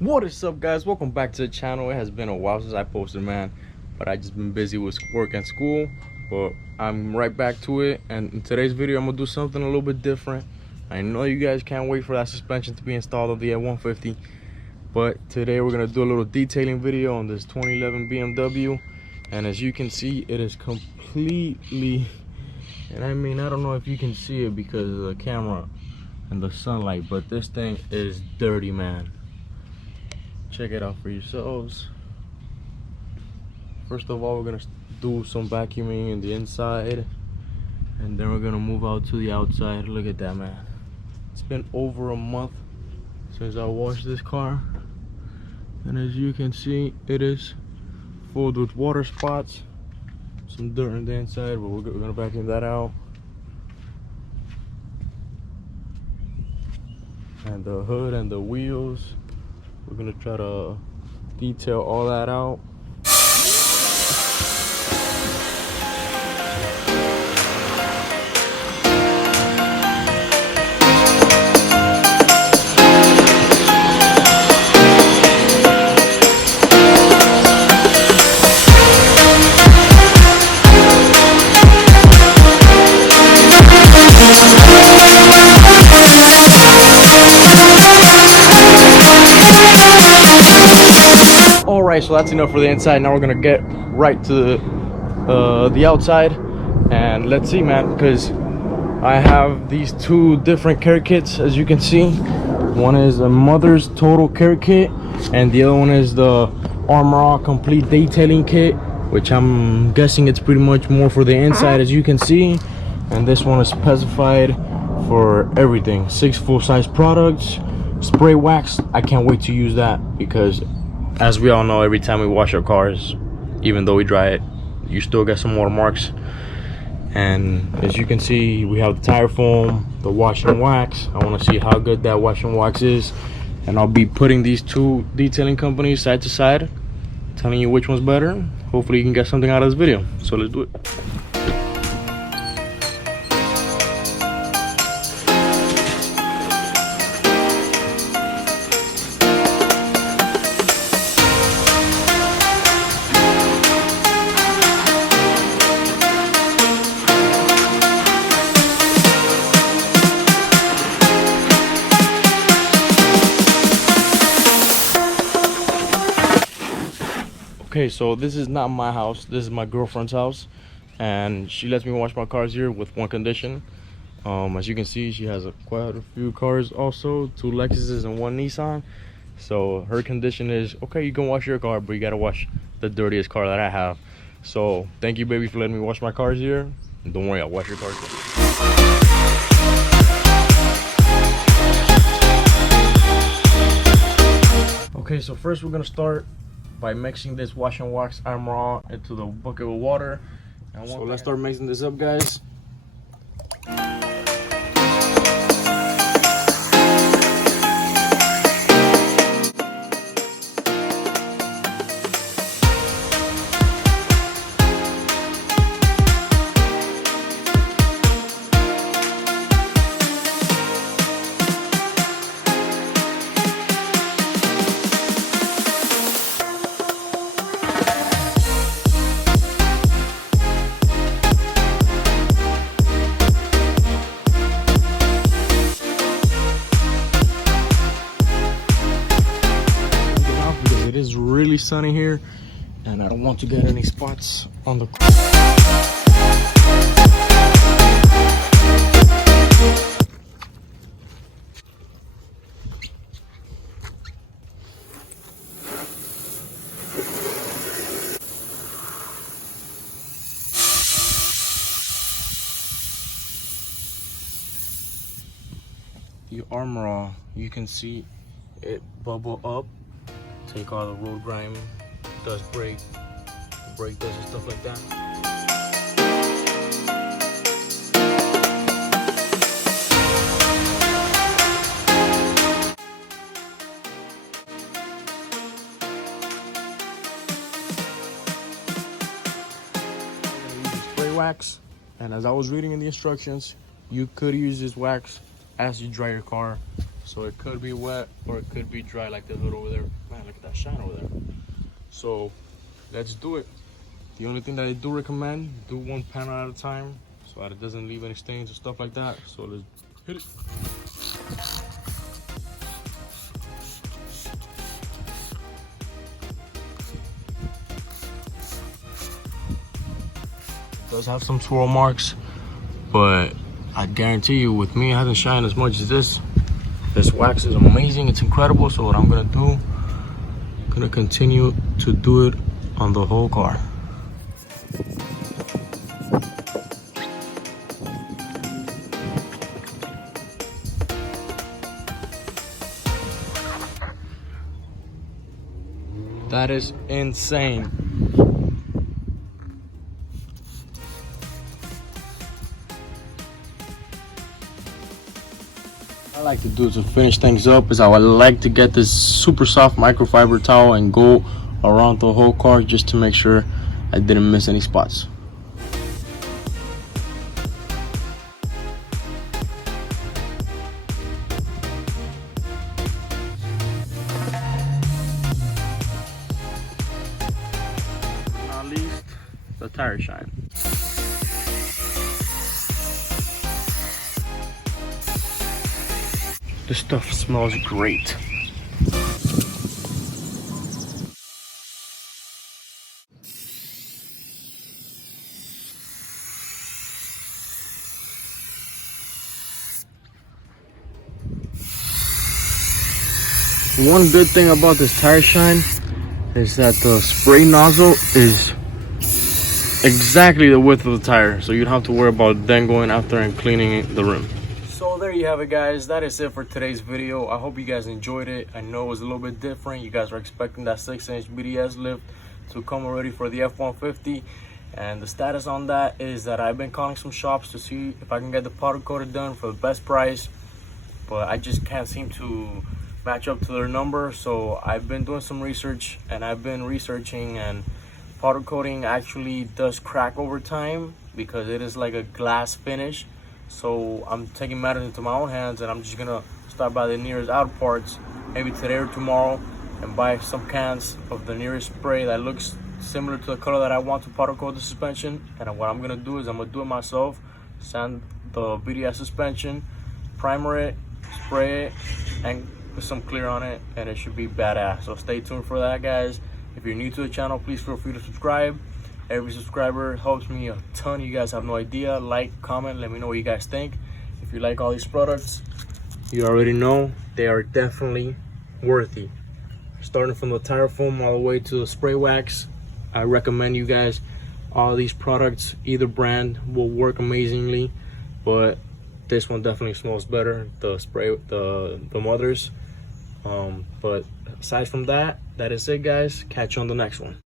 What is up, guys? Welcome back to the channel. It has been a while since I posted, man, but I just been busy with work and school, but I'm right back to it. And in today's video I'm gonna do something a little bit different. I know you guys can't wait for that suspension to be installed on the F-150, but today we're gonna do a little detailing video on this 2011 BMW. And as you can see, it is completely, and I mean, I don't know if you can see it because of the camera and the sunlight, but this thing is dirty, man. Check it out for yourselves. First of all, we're gonna do some vacuuming in the inside, and then we're gonna move out to the outside. Look at that, man. It's been over a month since I washed this car, and as you can see, it is filled with water spots, some dirt on the inside, but we're gonna vacuum that out. And the hood and the wheels, we're gonna try to detail all that out. Alright, so that's enough for the inside. Now we're gonna get right to the outside, and let's see, man, because I have these two different care kits, as you can see. One is a mother's total care kit, and the other one is the Armor complete detailing kit, which I'm guessing it's pretty much more for the inside, as you can see. And this one is specified for everything. 6 full-size products, spray wax. I can't wait to use that because, as we all know, every time we wash our cars, even though we dry it, you still get some watermarks. And as you can see, we have the tire foam, the wash and wax. I want to see how good that wash and wax is, and I'll be putting these two detailing companies side to side, telling you which one's better. Hopefully you can get something out of this video, so let's do it. Okay, so this is not my house, this is my girlfriend's house, and she lets me wash my cars here with one condition. As you can see, she has quite a few cars also, 2 Lexuses and 1 Nissan. So her condition is, okay, you can wash your car, but you gotta wash the dirtiest car that I have. So thank you, baby, for letting me wash my cars here, and don't worry, I'll wash your cars here. Okay, so first we're gonna start by mixing this wash and wax Armor into the bucket of water. So let's start mixing this up, guys. It is really sunny here, and I don't want to get any spots on the Armor. You can see it bubble up, take all the road grime, dust brake dust and stuff like that. Spray wax, and as I was reading in the instructions, you could use this wax as you dry your car, So it could be wet or it could be dry like the hood over there. Man, look at that shine over there. So let's do it. The only thing that I do recommend, do one panel at a time so that it doesn't leave any stains and stuff like that. So let's hit it. It does have some swirl marks, but I guarantee you with me, it hasn't shined as much as this. This wax is amazing, it's incredible. So what I'm gonna do, I'm gonna continue to do it on the whole car. That is insane. What I like to do to finish things up is I would like to get this super soft microfiber towel and go around the whole car just to make sure I didn't miss any spots. Not least, the tire shine. This stuff smells great. One good thing about this tire shine is that the spray nozzle is exactly the width of the tire, so you don't have to worry about then going after and cleaning the rim. So there you have it, guys. That is it for today's video. I hope you guys enjoyed it. I know it was a little bit different. You guys are expecting that 6-inch BDS lift to come already for the F-150, and the status on that is that I've been calling some shops to see if I can get the powder coated done for the best price, but I just can't seem to match up to their number. So I've been doing some research, and I've been researching, and powder coating actually does crack over time because it is like a glass finish. So I'm taking matters into my own hands, and I'm just gonna stop by the nearest auto parts maybe today or tomorrow and buy some cans of the nearest spray that looks similar to the color that I want to powder coat the suspension. And what I'm gonna do is I'm gonna do it myself, sand the BDS suspension, primer it, spray it, and put some clear on it, and it should be badass. So stay tuned for that, guys. If you're new to the channel, please feel free to subscribe. Every subscriber helps me a ton. You guys have no idea. Like, comment, let me know what you guys think. If you like all these products, you already know they are definitely worthy. Starting from the tire foam all the way to the spray wax, I recommend you guys all these products. Either brand will work amazingly, but this one definitely smells better, the spray, the mothers. But aside from that, that is it, guys. Catch you on the next one.